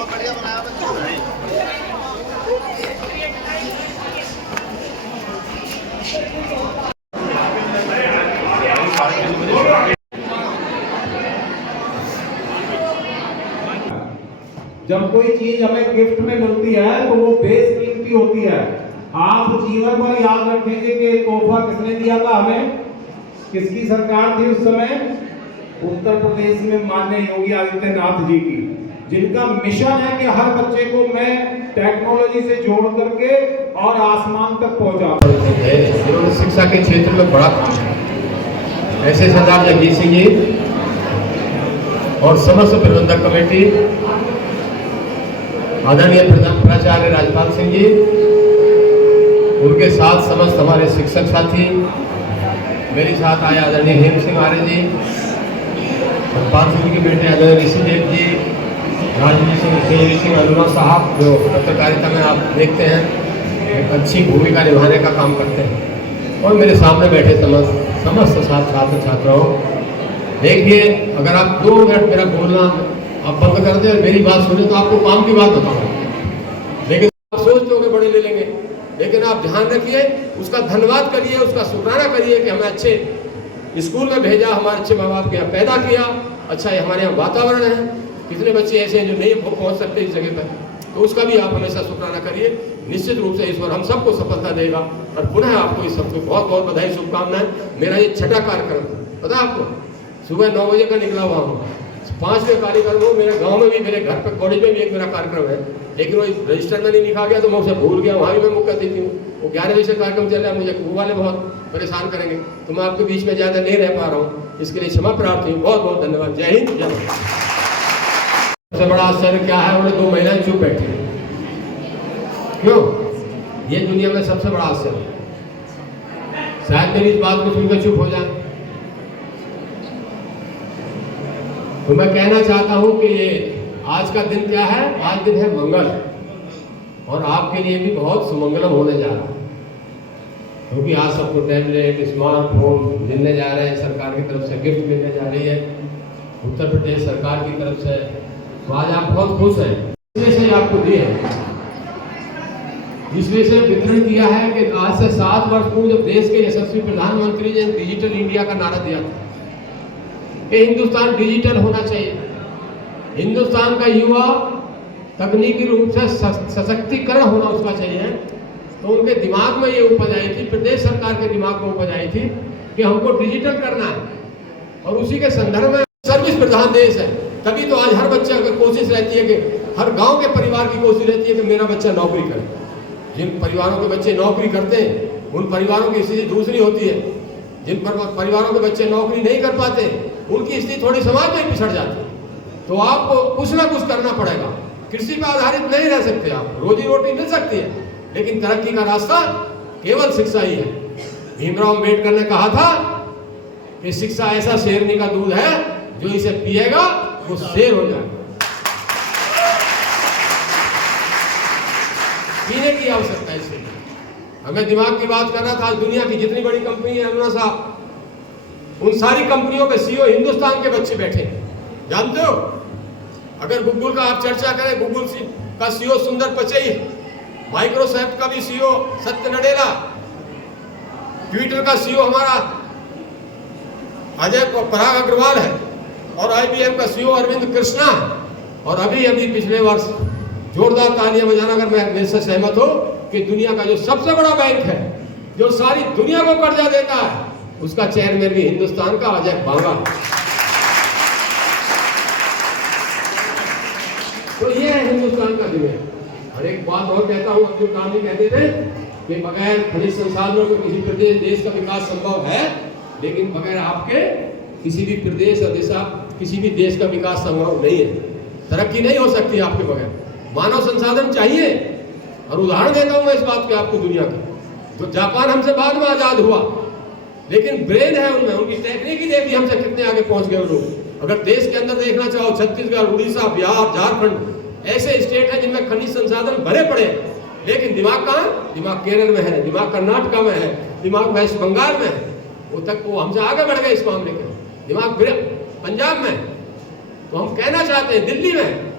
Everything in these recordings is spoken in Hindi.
जब कोई चीज हमें गिफ्ट में मिलती है तो वो बेशकीमती होती है। आप जीवन भर याद रखेंगे कि तोहफा किसने दिया था हमें, किसकी सरकार थी उस समय? उत्तर प्रदेश में माननीय योगी आदित्यनाथ जी की, जिनका मिशन है कि हर बच्चे को मैं टेक्नोलॉजी से जोड़ करके और आसमान तक पहुंचा। इन्होंने शिक्षा के क्षेत्र में बड़ा काम किया। ऐसे सरदार जगजीत सिंह जी और समस्त प्रबंधक कमेटी, आदरणीय प्राचार्य राजपाल सिंह जी, उनके साथ समस्त हमारे शिक्षक साथी, मेरे साथ आए आदरणीय हेम सिंह आर्य जी, सतपाल सिंह के बेटे आदरणीय ऋषिदेव जी, राजवीर सिंह अरुणा साहब, जो पत्रकारिता में आप देखते हैं एक अच्छी भूमिका निभाने का काम करते हैं, और मेरे सामने बैठे समस्त छात्र छात्राओं, देखिए अगर आप 2 मिनट मेरा बोलना आप बंद कर दें और मेरी बात सुने तो आपको काम की बात बताऊंगा, लेकिन आप सोचते हो कि बड़े ले लेंगे, लेकिन आप ध्यान रखिए, उसका धन्यवाद करिए, उसका शुक्राना करिए कि हमें अच्छे स्कूल में भेजा, हमारे अच्छे माँ बाप के यहाँ पैदा किया, अच्छा हमारे यहाँ वातावरण है। कितने बच्चे ऐसे हैं जो नहीं पहुँच सकते इस जगह पर, तो उसका भी आप हमेशा शुक्राना करिए। निश्चित रूप से ईश्वर हम सबको सफलता देगा। और पुनः आपको इस सबको बहुत बहुत बधाई, शुभकामनाएं। मेरा ये छठा कार्यक्रम पता है आपको, सुबह 9 बजे का निकला हुआ हूँ, 5वें कार्यक्रम हो। मेरे गांव में भी, मेरे घर पे कॉलेज में भी एक मेरा कार्यक्रम है, लेकिन वो रजिस्टर में नहीं लिखा गया तो मैं उसे भूल गया, वहाँ भी मैं मुक्का देती हूँ। वो 11 बजे से कार्यक्रम चल रहा है, मुझे वो वाले बहुत परेशान करेंगे, तो मैं आपके बीच में ज़्यादा नहीं रह पा रहा हूँ, इसके लिए क्षमा प्रार्थी हूँ। बहुत बहुत धन्यवाद। जय हिंद, जय भारत। सबसे बड़ा आश्चर्य क्या है, उन्हें 2 महिलाएं चुप बैठी, क्यों? ये दुनिया में सबसे बड़ा आश्चर्य। शायद मेरी इस बात को सुनकर चुप हो जाए, तो मैं कहना चाहता हूं कि ये आज का दिन क्या है, आज दिन है मंगल, और आपके लिए भी बहुत सुमंगलम होने जा रहा है, क्योंकि आज सबको टैबलेट, स्मार्टफोन मिलने जा रहे हैं, सरकार की तरफ से गिफ्ट मिलने जा रही है, उत्तर प्रदेश सरकार की तरफ से। तो आज आप बहुत खुश हैं, इसलिए से आपको दिए हैं, इसलिए से वितरण किया है कि आज से 7 वर्ष पूर्व जब देश के यशस्वी प्रधानमंत्री ने डिजिटल इंडिया का नारा दिया था कि हिंदुस्तान डिजिटल होना चाहिए, हिंदुस्तान का युवा तकनीकी रूप से सशक्तिकरण होना उसका चाहिए, तो उनके दिमाग में ये उपज आई थी, प्रदेश सरकार के दिमाग में उपज आई थी कि हमको डिजिटल करना है, और उसी के संदर्भ में सर्विस प्रधान देश है, तभी तो आज हर बच्चा की कोशिश रहती है कि हर गांव के परिवार की कोशिश रहती है कि मेरा बच्चा नौकरी करे। जिन परिवारों के बच्चे नौकरी करते हैं उन परिवारों की स्थिति दूसरी होती है, जिन परिवारों के बच्चे नौकरी नहीं कर पाते उनकी स्थिति थोड़ी समाज में पिछड़ जाती है। तो आपको कुछ ना कुछ करना पड़ेगा, कृषि पर आधारित नहीं रह सकते आप, रोजी रोटी मिल सकती है, लेकिन तरक्की का रास्ता केवल शिक्षा ही है। भीमराव अम्बेडकर ने कहा था कि शिक्षा ऐसा शेरनी का दूध है, जो इसे पिएगा वो शेर हो जाएगा। पीने की आवश्यकता है इसे। हमें दिमाग की बात कर रहा था, आज दुनिया की जितनी बड़ी कंपनी है अरुणा साहब, उन सारी कंपनियों के सीईओ हिंदुस्तान के बच्चे बैठे हैं, जानते हो? अगर गूगल का आप चर्चा करें, गूगल का सीईओ सुंदर पिचई, माइक्रोसॉफ्ट का भी सीईओ सत्य नडेला, ट्विटर का सीईओ हमारा अजय पराग अग्रवाल है, और IBM का सीईओ अरविंद कृष्णा है, और अभी पिछले वर्ष जोरदार तालियां बजाना अगर मैं मेरे से सहमत हो कि दुनिया का जो सबसे बड़ा बैंक है, जो सारी दुनिया को कर्जा देता है, उसका चेयरमैन भी हिंदुस्तान का अजय बांगा। तो ये है हिंदुस्तान का दुनिया। और एक बात और कहता हूं, अब्दुल कलाम जी कहते थे कि बगैर खनिज संसाधनों के किसी प्रदेश देश का विकास संभव है, लेकिन बगैर आपके किसी भी प्रदेश और देश किसी भी देश का विकास संभव नहीं है। तरक्की नहीं हो सकती आपके बगैर, मानव संसाधन चाहिए। और उदाहरण देता हूं मैं इस बात के आपको दुनिया की, तो जापान हमसे बाद में आजाद हुआ, लेकिन ब्रेन है उनमें, उनकी टेक्निक ही देखी हमसे कितने आगे पहुंच गए लोग। अगर देश के अंदर देखना चाहो, छत्तीसगढ़, उड़ीसा, बिहार, झारखंड ऐसे स्टेट हैं जिनमें खनिज संसाधन भरे पड़े, लेकिन दिमाग कहाँ? दिमाग केरल में है, दिमाग कर्नाटक में है, दिमाग वेस्ट बंगाल में है। वो हमसे आगे बढ़ गए इस मामले के, दिमाग पंजाब में। तो हम कहना चाहते हैं दिल्ली में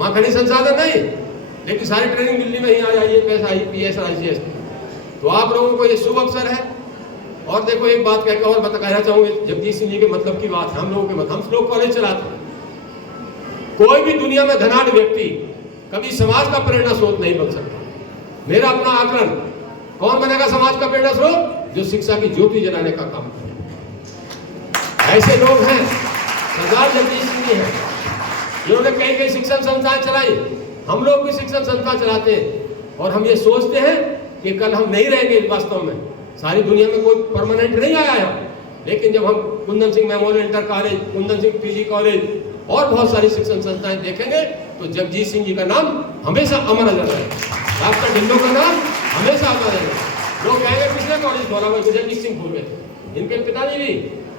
वहाँ खनिज संसाधन नहीं, लेकिन सारी ट्रेनिंग दिल्ली में ही आ जाइए, पैसा IPS और ICS। तो आप लोगों को ये शुभ अवसर है। और देखो एक बात कहकर और कहना चाहूंगे, जगदीश सिंह जी के मतलब की बात, हम लोगों के मतलब, हम लोग कॉलेज चलाते हैं। कोई भी दुनिया में धनाढ्य व्यक्ति कभी समाज का प्रेरणा स्रोत नहीं बन सकता। मेरा अपना आकलन, कौन बनेगा समाज का प्रेरणा स्रोत? जो शिक्षा की ज्योति जलाने का काम करे। ऐसे लोग हैं, सरदार जगदीश सिंह जी हैं, जिन्होंने कई कई शिक्षण संस्थाएं चलाई। हम लोग भी शिक्षण संस्था चलाते हैं और हम ये सोचते हैं कि कल हम नहीं रहेंगे। वास्तव में सारी दुनिया में कोई परमानेंट नहीं आया है, लेकिन जब हम Kundan Singh memorial inter college, Kundan Singh PG college और बहुत सारी शिक्षण संस्थाएं देखेंगे तो जगदीश सिंह जी का नाम हमेशा अमर रहेगा। डॉक्टर ढिल्लों का नाम हमेशा अमर रहेगा। लोग कहेंगे पिछले कॉलेज खोला हुआ जगदीश सिंह भूल गए। इनके पिताजी भी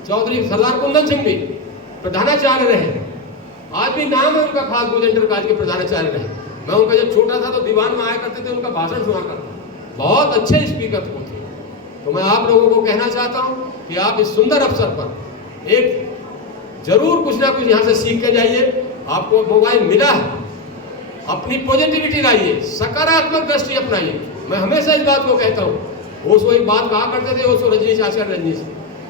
चौधरी सरदार कुंदन सिंह भी प्रधानाचार्य रहे, आज भी नाम है उनका, खास गुज इंटर कॉलेज के प्रधानाचार्य रहे। मैं उनका जब छोटा था तो दीवान में आया करते थे, उनका भाषण सुना करता, बहुत अच्छे स्पीकर थे। तो मैं आप लोगों को कहना चाहता हूँ कि आप इस सुंदर अवसर पर एक जरूर कुछ ना कुछ यहाँ से सीख के जाइए। आपको मोबाइल मिला है, अपनी पॉजिटिविटी लाइए, सकारात्मक दृष्टि अपनाइए। मैं हमेशा इस बात को कहता हूँ, वो एक बात कहा करते थे, वो रजनीश आचार्य रजनीश,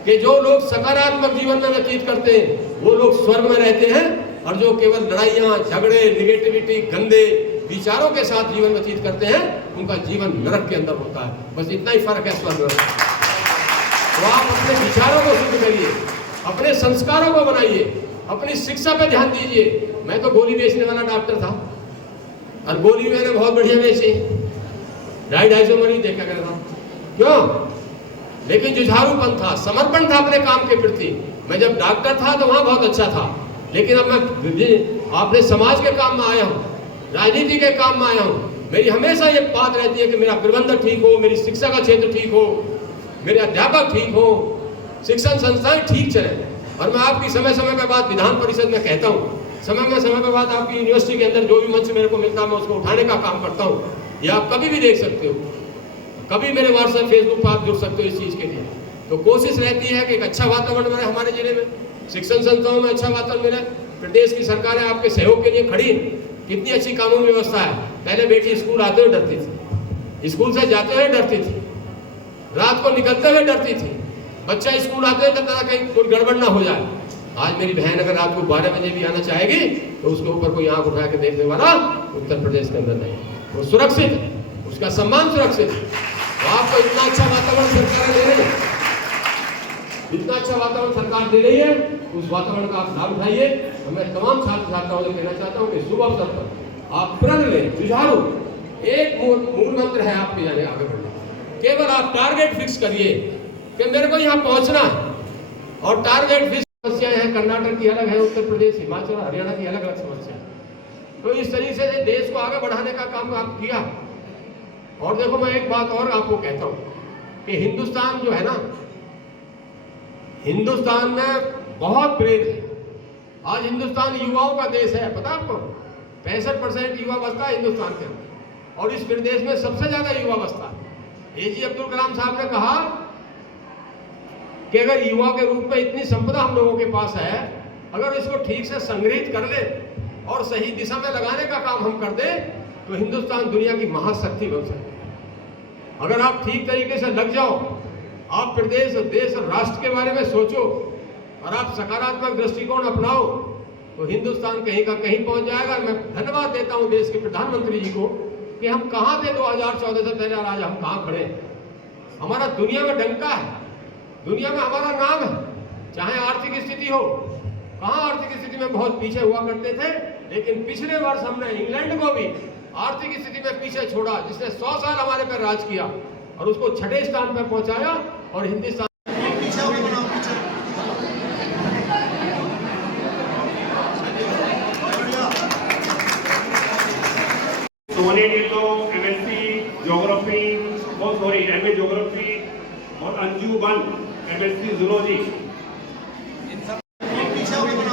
कि जो लोग सकारात्मक जीवन में व्यतीत करते हैं वो लोग स्वर्ग में रहते हैं, और जो केवल लड़ाइयाँ, झगड़े, निगेटिविटी, गंदे विचारों के साथ जीवन व्यतीत करते हैं उनका जीवन नरक के अंदर होता है। बस इतना ही फर्क है स्वर्ग में। तो आप अपने विचारों को शुद्ध करिए, अपने संस्कारों को बनाइए, अपनी शिक्षा पे ध्यान दीजिए। मैं तो गोली बेचने वाला डॉक्टर था और गोली मैंने बहुत बढ़िया बेची, 250 मरीज देखा गया था। क्यों? लेकिन जुझारूपन था, समर्पण था अपने काम के प्रति। मैं जब डॉक्टर था तो वहां बहुत अच्छा था, लेकिन अब मैं अपने समाज के काम में आया हूँ, राजनीति के काम में आया हूँ। मेरी हमेशा ये बात रहती है कि मेरा प्रबंधन ठीक हो, मेरी शिक्षा का क्षेत्र ठीक हो, मेरे अध्यापक ठीक हो, शिक्षण संस्थाएं ठीक चले। और मैं आपकी समय समय पर बात विधान परिषद में कहता हूँ, समय पर बात आपकी यूनिवर्सिटी के अंदर जो भी मंच मेरे को मिलता है मैं उसको उठाने का काम करता हूँ। ये आप कभी भी देख सकते हो, कभी मेरे व्हाट्सएप फेसबुक पर आप जुड़ सकते हो इस चीज़ के लिए। तो कोशिश रहती है कि एक अच्छा वातावरण बने हमारे जिले में, शिक्षण संस्थाओं में अच्छा वातावरण मिले। प्रदेश की सरकारें आपके सहयोग के लिए खड़ी, कितनी अच्छी कानून व्यवस्था है। पहले बेटी स्कूल आते हुए डरती थी, स्कूल से जाते हुए डरती थी, रात को निकलते हुए डरती थी, बच्चा स्कूल आते हुए डरता था कहीं कोई गड़बड़ ना हो जाए। आज मेरी बहन अगर रात को 12 बजे भी आना चाहेगी तो उसके ऊपर कोई आंख उठा के देखने वाला उत्तर प्रदेश के अंदर नहीं, वो सुरक्षित है, उसका सम्मान सुरक्षित है। तो आपको इतना अच्छा वातावरण सरकार दे रही है, इतना अच्छा वातावरण सरकार दे रही है, उस वातावरण का आप लाभ उठाइए। और मैं तमाम छात्र छात्राओं से कहना चाहता हूँ कि शुभ अवसर पर आप प्रण लें, जुझारू। एक मूल मंत्र है आपके जाने आगे बढ़ने, केवल आप टारगेट फिक्स करिए कि मेरे को यहाँ पहुँचना है, और टारगेट फिक्स। समस्याएं हैं, कर्नाटक की अलग है, उत्तर प्रदेश, हिमाचल, हरियाणा की अलग अलग समस्या है। तो इस तरीके से देश को आगे बढ़ाने का काम आप किया। और देखो मैं एक बात और आपको कहता हूँ कि हिंदुस्तान जो है ना, हिंदुस्तान में बहुत प्रेम है। आज हिंदुस्तान युवाओं का देश है, पता आपको? 65% युवा बसता है हिंदुस्तान के अंदर, और इस प्रदेश में सबसे ज्यादा युवा बसता है। AJ अब्दुल कलाम साहब ने कहा कि अगर युवा के रूप में इतनी संपदा हम लोगों के पास है, अगर इसको ठीक से संग्रहित कर ले और सही दिशा में लगाने का काम हम कर दें तो हिंदुस्तान दुनिया की महाशक्ति बन सकती है। अगर आप ठीक तरीके से लग जाओ, आप प्रदेश, देश और राष्ट्र के बारे में सोचो और आप सकारात्मक दृष्टिकोण अपनाओ तो हिंदुस्तान कहीं का कहीं पहुंच जाएगा। मैं धन्यवाद देता हूं देश के प्रधानमंत्री जी को कि हम कहां थे 2014 से पहले और आज हम कहां खड़े हैं। हमारा दुनिया में डंका है, दुनिया में हमारा नाम है। चाहे आर्थिक स्थिति हो, कहां आर्थिक स्थिति में बहुत पीछे हुआ करते थे, लेकिन पिछले वर्ष हमने इंग्लैंड को भी आर्थिक स्थिति में पीछे छोड़ा, जिसने 100 साल हमारे पर राज किया और उसको 6ठे स्थान पर पहुंचाया। और हिंदुस्तान सोने ने तो MSc ज्योग्राफी, MA ज्योग्राफी और अंजू बन MSc जूलॉजी, इन सब पीछे हो गए।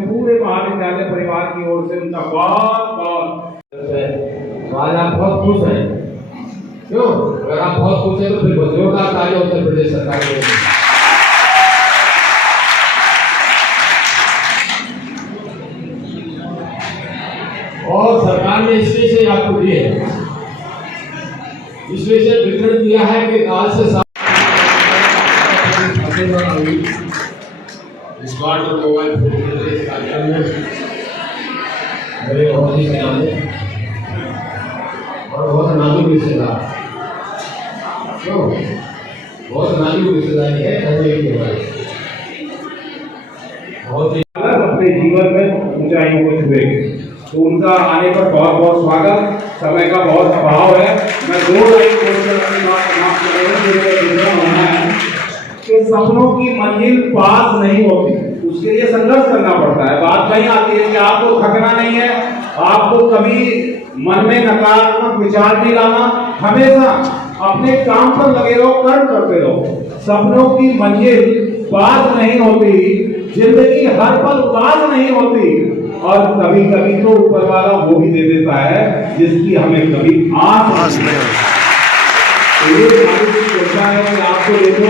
पूरे महाविद्यालय परिवार की ओर से उनका बहुत बहुत आज आप बहुत खुश हैं क्यों? अगर आप बहुत खुश हैं तो फिर जोरदार तालियां उत्तर प्रदेश सरकार को। और सरकार ने इसलिए से आपको दिए, इसलिए से वितरण किया है कि आज से स्मार्ट और मोबाइल फोन के कार्यक्रम में मेरे बहुत ही नाम है और बहुत नाजुक रिश्तेदार, क्यों? बहुत नाजुक रिश्तेदारी है के बारे बहुत ही अपने जीवन में ऊंचाइयों को छुएंगे, तो उनका आने पर बहुत बहुत स्वागत। समय का बहुत अभाव है, मैं 2 लाइन बोलकर अपनी बात समाप्त करूंगा कि सपनों की मंजिल पास नहीं होती, उसके लिए संघर्ष करना पड़ता है। बात नहीं आती है कि आपको थकना नहीं है, आपको कभी मन में नकारात्मक विचार नहीं लाना, हमेशा अपने काम पर लगे रहो, कर्म करते रहो। सपनों की मंजिल पास नहीं होती, जिंदगी हर पल उदास नहीं होती, और कभी कभी तो ऊपर वाला वो भी दे देता है जिसकी हमें कभी आस नहीं होती। तो ये है कि आपको देखो